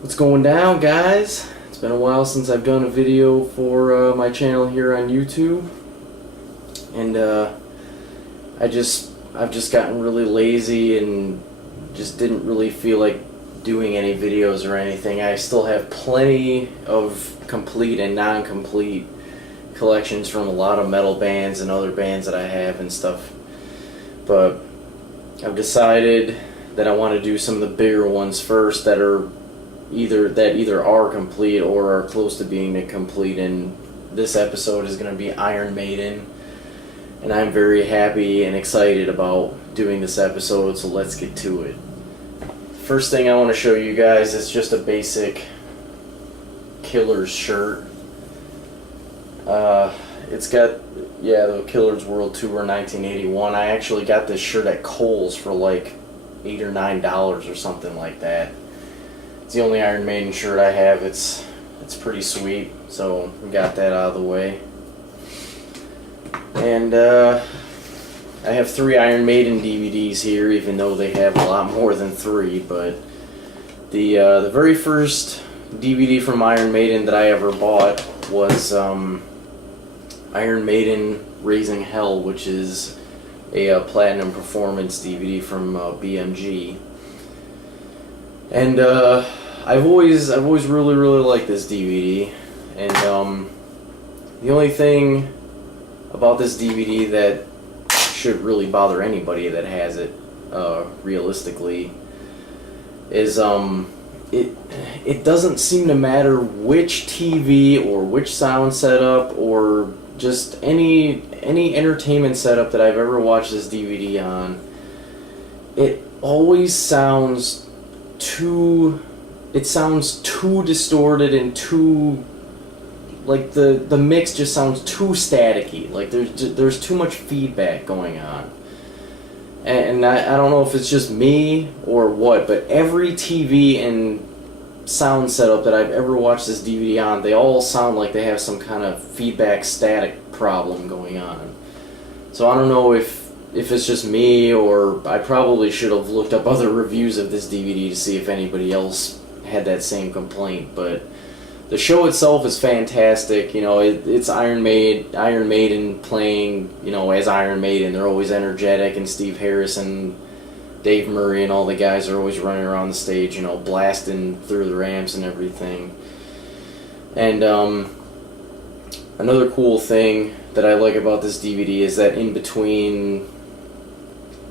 What's going down, guys? It's been a while since I've done a video for my channel here on YouTube, and I've just gotten really lazy and just didn't really feel like doing any videos or anything. I still have plenty of complete and non-complete collections from a lot of metal bands and other bands that I have and stuff, but I've decided that I want to do some of the bigger ones first that either are complete or are close to being complete, and this episode is going to be Iron Maiden, and I'm very happy and excited about doing this episode, so let's get to it. First thing I want to show you guys is just a basic Killers shirt. It's got, the Killers World Tour 1981. I actually got this shirt at Kohl's for like $8 or $9 or something like that. It's the only Iron Maiden shirt I have. It's pretty sweet, so we got that out of the way. And I have 3 Iron Maiden DVDs here, even though they have a lot more than 3. But the very first DVD from Iron Maiden that I ever bought was Iron Maiden Raising Hell, which is a Platinum Performance DVD from BMG. And I've always really liked this DVD, and the only thing about this DVD that should really bother anybody that has it, realistically, is it doesn't seem to matter which TV or which sound setup or just any entertainment setup that I've ever watched this DVD on. It always sounds too distorted and too, like, the mix just sounds too staticky. Like there's too much feedback going on, and I don't know if it's just me or what, but every TV and sound setup that I've ever watched this DVD on, they all sound like they have some kind of feedback static problem going on. So I don't know if it's just me, or I probably should have looked up other reviews of this DVD to see if anybody else had that same complaint. But the show itself is fantastic. You know, it's Iron Maiden playing, you know, as Iron Maiden. They're always energetic, and Steve Harris and Dave Murray and all the guys are always running around the stage, you know, blasting through the ramps and everything. And another cool thing that I like about this DVD is that in between,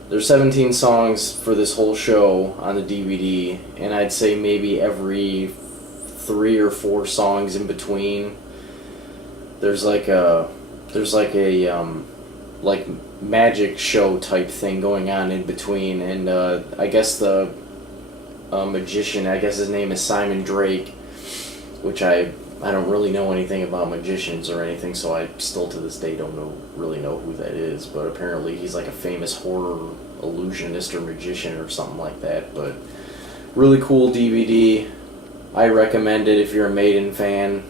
there's 17 songs for this whole show on the DVD, and I'd say maybe every 3 or 4 songs in between, there's like a magic show type thing going on in between. And I guess the magician, I guess his name is Simon Drake, which I don't really know anything about magicians or anything, so I still to this day don't really know who that is, but apparently he's like a famous horror illusionist or magician or something like that. But really cool DVD. I recommend it if you're a Maiden fan.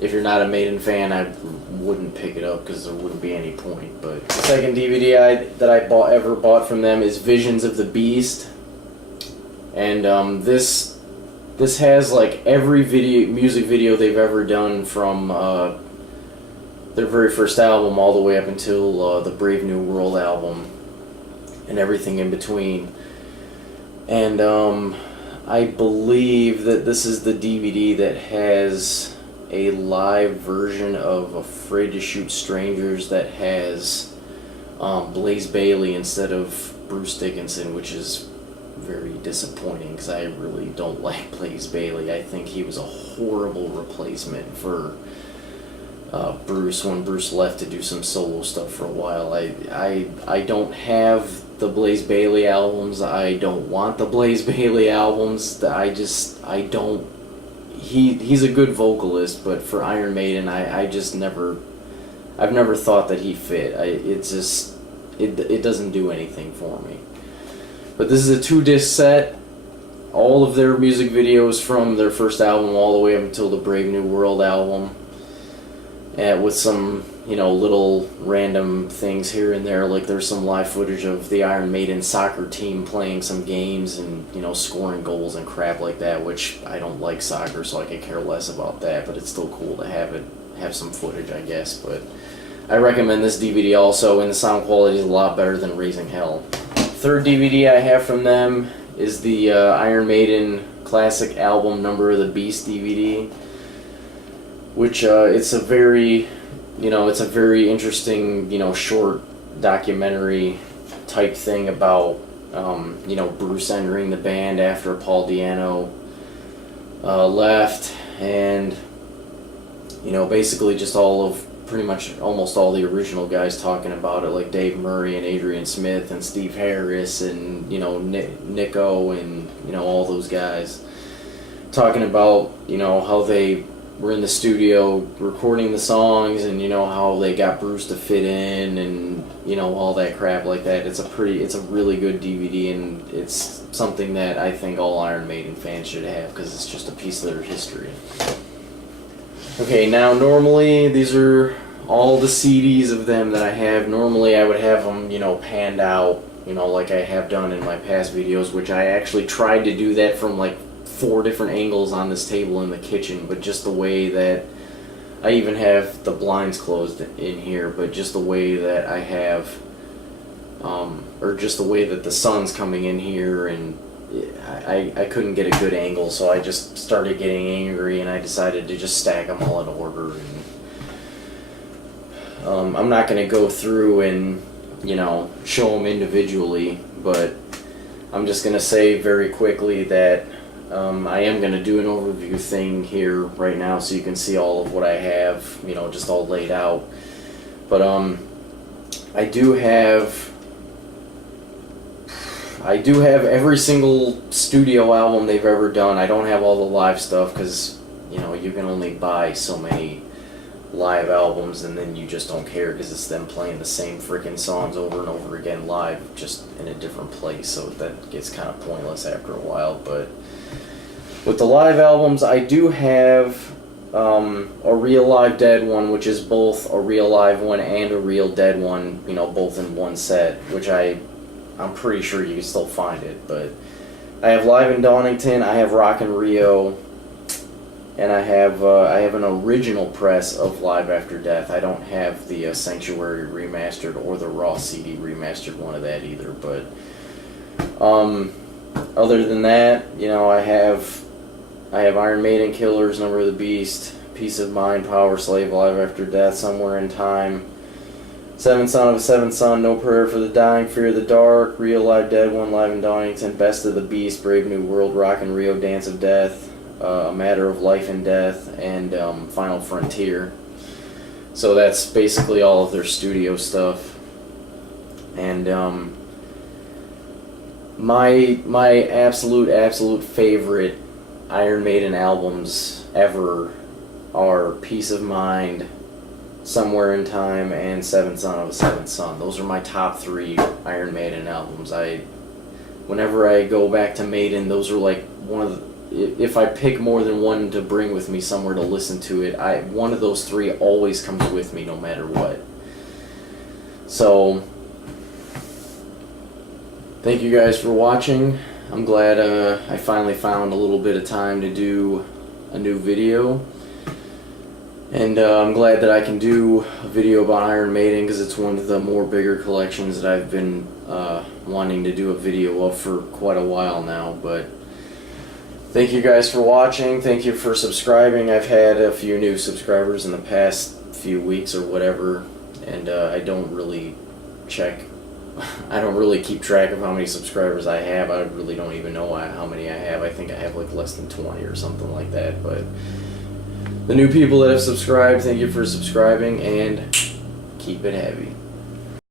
If you're not a Maiden fan, I wouldn't pick it up because there wouldn't be any point. But the second DVD that I ever bought from them is Visions of the Beast, and this has like every music video they've ever done from their very first album all the way up until the Brave New World album, and everything in between. And I believe that this is the DVD that has a live version of Afraid to Shoot Strangers that has Blaze Bayley instead of Bruce Dickinson, which is very disappointing because I really don't like Blaze Bayley. I think he was a horrible replacement for Bruce when Bruce left to do some solo stuff for a while. I don't have the Blaze Bayley albums. I don't want the Blaze Bayley albums. I don't. He's a good vocalist, but for Iron Maiden, I've never thought that he fit. It doesn't do anything for me. But this is a 2-disc set. All of their music videos from their first album all the way up until the Brave New World album, with some little random things here and there. Like there's some live footage of the Iron Maiden soccer team playing some games and, scoring goals and crap like that, which I don't like soccer, so I could care less about that, but it's still cool to have some footage, I guess. But I recommend this DVD also, and the sound quality is a lot better than Raising Hell. Third DVD I have from them is the Iron Maiden classic album Number of the Beast DVD, which it's a very interesting, short documentary type thing about, Bruce entering the band after Paul Di'Anno left, and, basically just pretty much almost all the original guys talking about it, like Dave Murray and Adrian Smith and Steve Harris and, Nico and, all those guys talking about, how they were in the studio recording the songs and how they got Bruce to fit in and all that crap like that. It's a really good DVD, and it's something that I think all Iron Maiden fans should have because it's just a piece of their history. Okay, now normally these are all the CDs of them that I have. Normally I would have them panned out, like I have done in my past videos, which I actually tried to do that from like 4 different angles on this table in the kitchen, but just the way that I even have the blinds closed in here, but just the way that I have or just the way that the sun's coming in here, and I couldn't get a good angle, so I just started getting angry and I decided to just stack them all in order. And I'm not going to go through and show them individually, but I'm just going to say very quickly that I am going to do an overview thing here right now so you can see all of what I have, just all laid out. But I do have every single studio album they've ever done. I don't have all the live stuff because, you can only buy so many live albums and then you just don't care because it's them playing the same freaking songs over and over again live, just in a different place, so that gets kind of pointless after a while. But with the live albums, I do have a Real Live Dead one, which is both a Real Live one and a Real Dead one, both in one set, which I'm pretty sure you can still find it. But I have Live in Donington, I have Rock in Rio, and I have an original press of Live After Death. I don't have the Sanctuary remastered or the Raw CD remastered one of that either. But other than that, I have Iron Maiden, Killers, Number of the Beast, Peace of Mind, Power Slave, Live After Death, Somewhere in Time, Seventh Son of a Seventh Son, No Prayer for the Dying, Fear the Dark, Real Live Dead One, Live in Donington, Best of the Beast, Brave New World, Rock in Rio, Dance of Death, A Matter of Life and Death, and Final Frontier. So that's basically all of their studio stuff. And my absolute favorite Iron Maiden albums ever are Peace of Mind, Somewhere in Time, and Seventh Son of a Seventh Son. Those are my top 3 Iron Maiden albums. Whenever I go back to Maiden, those are like one of the, if I pick more than one to bring with me somewhere to listen to it, one of those 3 always comes with me no matter what. So thank you guys for watching. I'm glad I finally found a little bit of time to do a new video. And I'm glad that I can do a video about Iron Maiden because it's one of the more bigger collections that I've been wanting to do a video of for quite a while now. But thank you guys for watching. Thank you for subscribing. I've had a few new subscribers in the past few weeks or whatever, and I don't really keep track of how many subscribers I have. I really don't even know how many I have. I think I have like less than 20 or something like that. But the new people that have subscribed, thank you for subscribing, and keep it heavy.